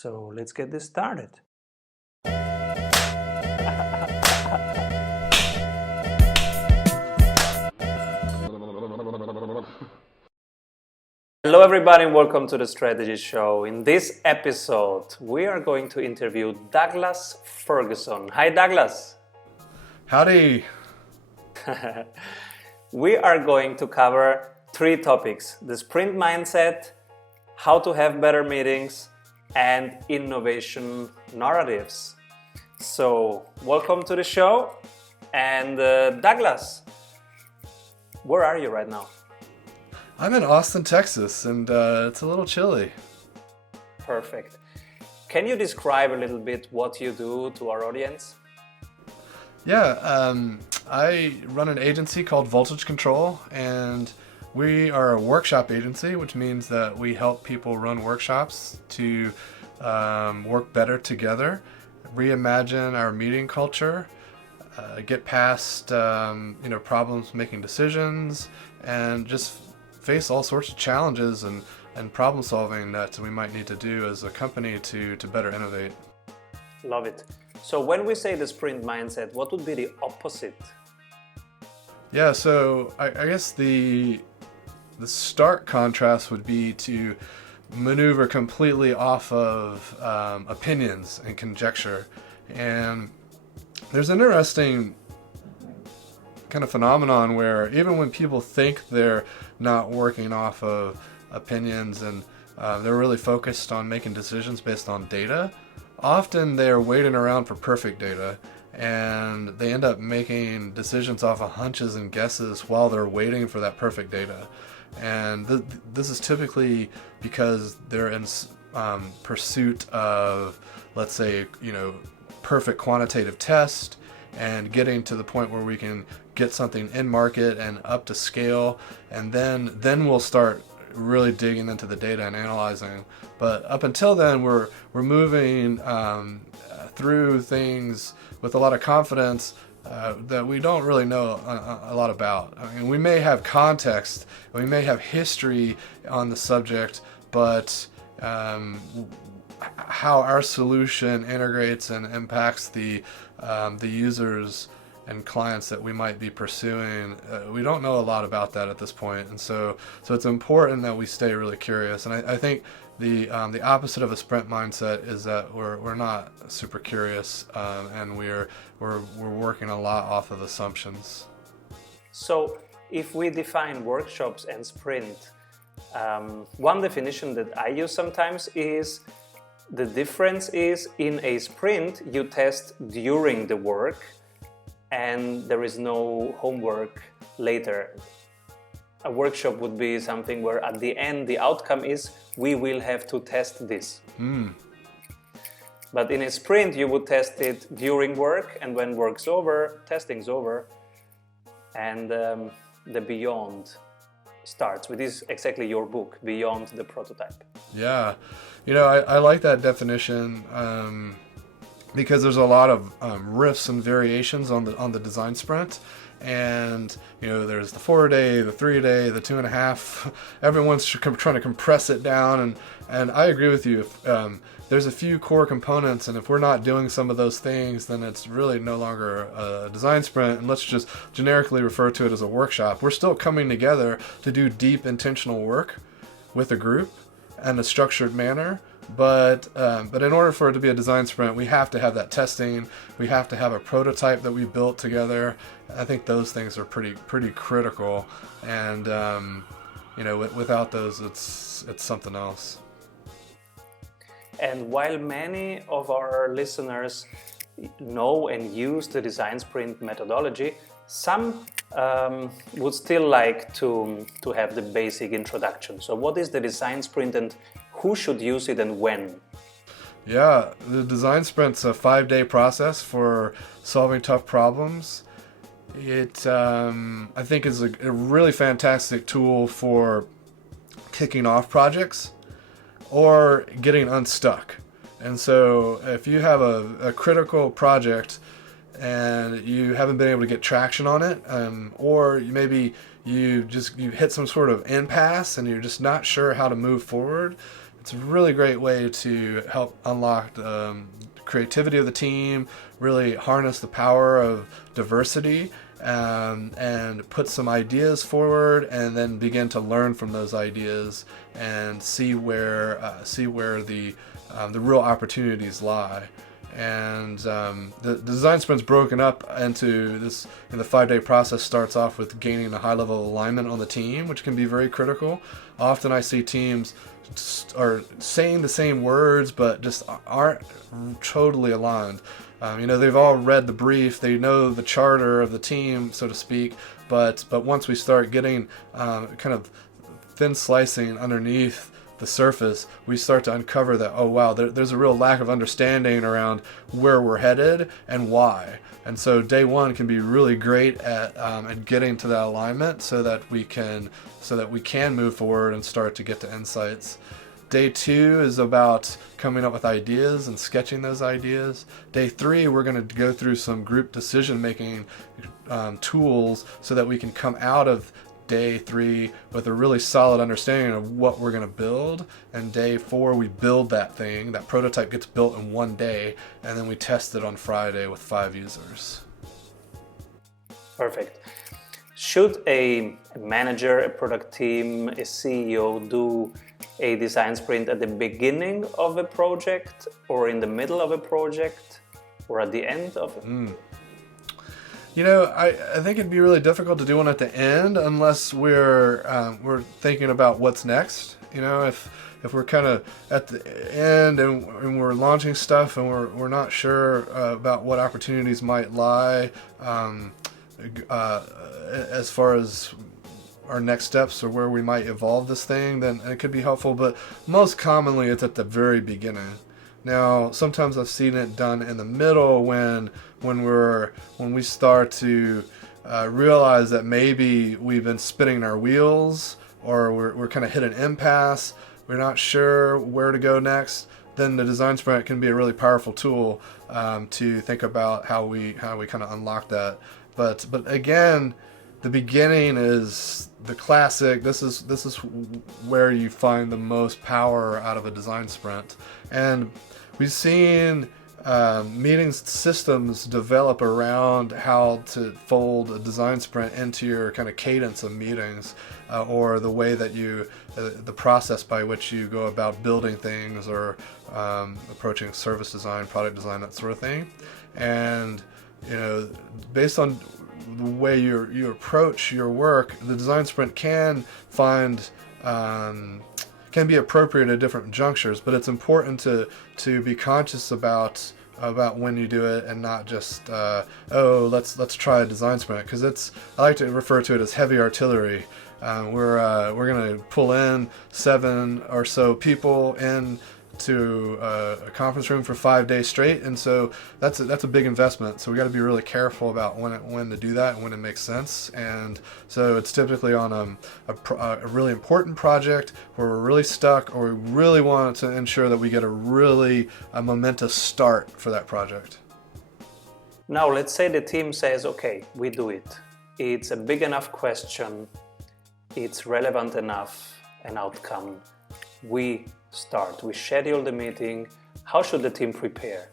So let's get this started. Hello everybody and welcome to the Strategy Show. In this episode, we are going to interview Douglas Ferguson. Hi Douglas. Howdy. We are going to cover three topics: the sprint mindset, how to have better meetings, and innovation narratives. So, welcome to the show. And Douglas, where are you right now? I'm in Austin, Texas, and it's a little chilly. Perfect. Can you describe a little bit what you do to our audience? Yeah, I run an agency called Voltage Control, and we are a workshop agency, which means that we help people run workshops to work better together, reimagine our meeting culture, get past problems making decisions, and just face all sorts of challenges and problem solving that we might need to do as a company to better innovate. Love it. So when we say the sprint mindset, what would be the opposite? Yeah, so I guess the stark contrast would be to maneuver completely off of opinions and conjecture. And there's an interesting kind of phenomenon where even when people think they're not working off of opinions and they're really focused on making decisions based on data, often they're waiting around for perfect data and they end up making decisions off of hunches and guesses while they're waiting for that perfect data. And this is typically because they're in pursuit of, let's say, perfect quantitative test and getting to the point where we can get something in market and up to scale, and then we'll start really digging into the data and analyzing. But up until then, we're moving through things with a lot of confidence that we don't really know a lot about. I mean, we may have context, we may have history on the subject, but how our solution integrates and impacts the users and clients that we might be pursuing, we don't know a lot about that at this point, and so it's important that we stay really curious. And I think the opposite of a sprint mindset is that we're not super curious, and we're working a lot off of assumptions. So if we define workshops and sprint, one definition that I use sometimes is the difference is in a sprint you test during the work and there is no homework later. A workshop would be something where at the end the outcome is we will have to test this. But in a sprint you would test it during work, and when work's over, testing's over, and the beyond starts, which is exactly your book, Beyond the Prototype. Yeah, I like that definition because there's a lot of riffs and variations on the design sprint, and there's the 4-day, the 3-day, the 2.5. Everyone's trying to compress it down, and I agree with you. If there's a few core components, and if we're not doing some of those things, then it's really no longer a design sprint, and let's just generically refer to it as a workshop. We're still coming together to do deep intentional work with a group in a structured manner, but in order for it to be a design sprint, we have to have that testing. We have to have a prototype that we built together. I think those things are pretty critical, and without those, it's something else. And while many of our listeners know and use the design sprint methodology, some would still like to have the basic introduction. So what is the design sprint and who should use it and when? Yeah, the design sprint's a 5-day process for solving tough problems. It, I think, is a really fantastic tool for kicking off projects or getting unstuck. And so if you have a critical project and you haven't been able to get traction on it, or you hit some sort of impasse and you're just not sure how to move forward, it's a really great way to help unlock the creativity of the team, really harness the power of diversity, and put some ideas forward, and then begin to learn from those ideas and see where the real opportunities lie. And the design sprint's broken up into this, and the 5-day process starts off with gaining a high level of alignment on the team, which can be very critical. Often I see teams are saying the same words, but just aren't totally aligned. They've all read the brief, they know the charter of the team, so to speak, but once we start getting kind of thin slicing underneath the surface, we start to uncover that, oh wow, there's a real lack of understanding around where we're headed and why. And so day one can be really great at getting to that alignment so that we can move forward and start to get to insights. Day 2 is about coming up with ideas and sketching those ideas. Day 3, we're going to go through some group decision-making tools so that we can come out of Day 3 with a really solid understanding of what we're going to build. And Day 4, we build that thing. That prototype gets built in one day, and then we test it on Friday with 5 users. Perfect. Should a manager, a product team, a CEO do a design sprint at the beginning of a project, or in the middle of a project, or at the end of it? I think it'd be really difficult to do one at the end unless we're thinking about what's next. If we're kind of at the end and we're launching stuff and we're not sure about what opportunities might lie as far as our next steps or where we might evolve this thing, then it could be helpful. But most commonly, it's at the very beginning. Now, sometimes I've seen it done in the middle when we start to realize that maybe we've been spinning our wheels, or we're kind of hit an impasse. We're not sure where to go next. Then the design sprint can be a really powerful tool to think about how we kind of unlock that. But again, the beginning is the classic. This is where you find the most power out of a design sprint. And we've seen meeting systems develop around how to fold a design sprint into your kind of cadence of meetings, or the way that the process by which you go about building things, or approaching service design, product design, that sort of thing. And based on the way you approach your work, the design sprint can be appropriate at different junctures, but it's important to be conscious about when you do it, and not just let's try a design sprint, because I like to refer to it as heavy artillery. We're going to pull in 7 or so people into a conference room for 5 days straight, and so that's a big investment. So we got to be really careful about when to do that and when it makes sense. And so it's typically on a really important project where we're really stuck, or we really want to ensure that we get a momentous start for that project. Now, let's say the team says, okay, we do it. It's a big enough question. It's relevant enough an outcome. We schedule the meeting. How should the team prepare?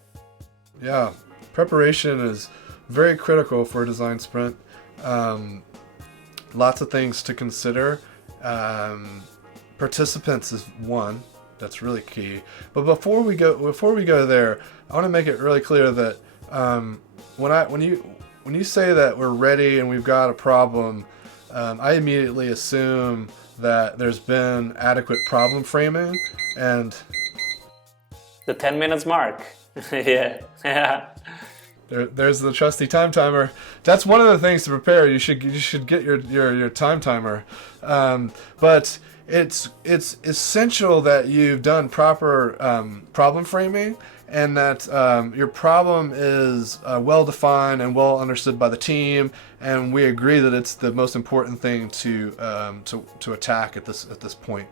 Yeah, preparation is very critical for a design sprint. Lots of things to consider. Participants is one that's really key. But before we go there, I want to make it really clear that when you say that we're ready and we've got a problem, I immediately assume that there's been adequate problem framing. And the 10 minutes mark. Yeah. There's the trusty time timer. That's one of the things to prepare. You should get your time timer. But it's essential that you've done proper problem framing, and that your problem is well defined and well understood by the team, and we agree that it's the most important thing to attack at this point.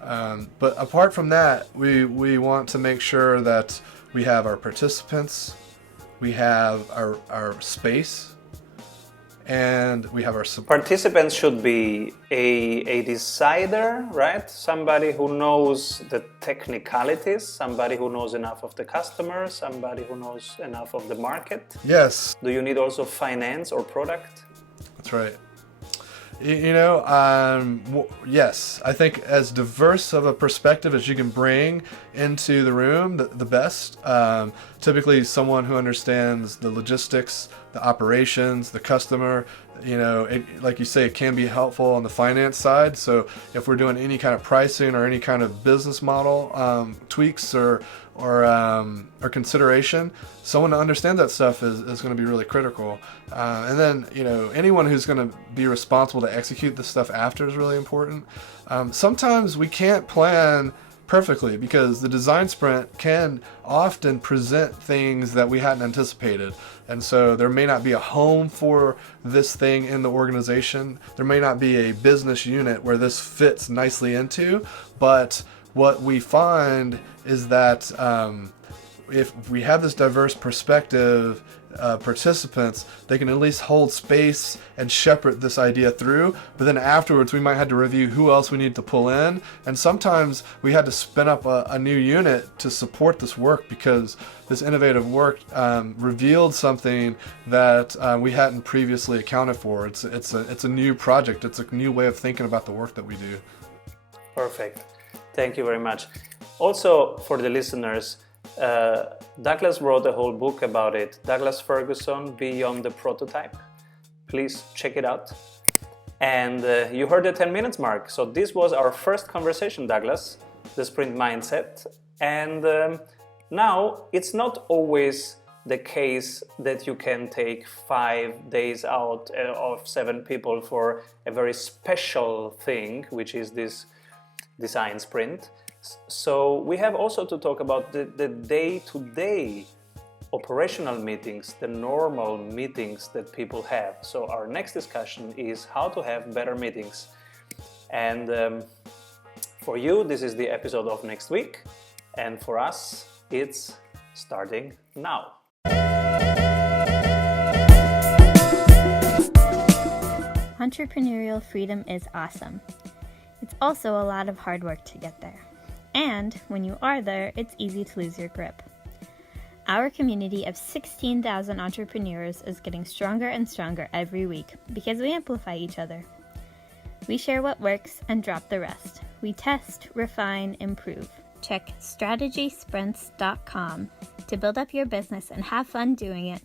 But apart from that, we want to make sure that we have our participants, we have our space, and we have our support. Participants should be a decider, right? Somebody who knows the technicalities, somebody who knows enough of the customer, somebody who knows enough of the market. Yes. Do you need also finance or product? That's right. Yes, I think as diverse of a perspective as you can bring into the room, the best. Typically someone who understands the logistics, the operations, the customer, like you say, it can be helpful on the finance side. So if we're doing any kind of pricing or any kind of business model tweaks or consideration, someone to understand that stuff is going to be really critical. And then, anyone who's going to be responsible to execute this stuff after is really important. Sometimes we can't plan perfectly because the design sprint can often present things that we hadn't anticipated. And so there may not be a home for this thing in the organization. There may not be a business unit where this fits nicely into, but what we find is that if we have this diverse perspective, participants, they can at least hold space and shepherd this idea through. But then afterwards, we might have to review who else we need to pull in. And sometimes we had to spin up a new unit to support this work because this innovative work revealed something that we hadn't previously accounted for. It's a new project. It's a new way of thinking about the work that we do. Perfect. Thank you very much. Also, for the listeners, Douglas wrote a whole book about it, Douglas Ferguson, Beyond the Prototype. Please check it out. And you heard the 10 minutes mark. So this was our first conversation, Douglas, the sprint mindset. And now it's not always the case that you can take 5 days out of 7 people for a very special thing, which is this design sprint. So we have also to talk about the day-to-day operational meetings, the normal meetings that people have. So our next discussion is how to have better meetings. And for you, this is the episode of next week. And for us, it's starting now. Entrepreneurial freedom is awesome. It's also a lot of hard work to get there. And when you are there, it's easy to lose your grip. Our community of 16,000 entrepreneurs is getting stronger and stronger every week because we amplify each other. We share what works and drop the rest. We test, refine, improve. Check strategysprints.com to build up your business and have fun doing it.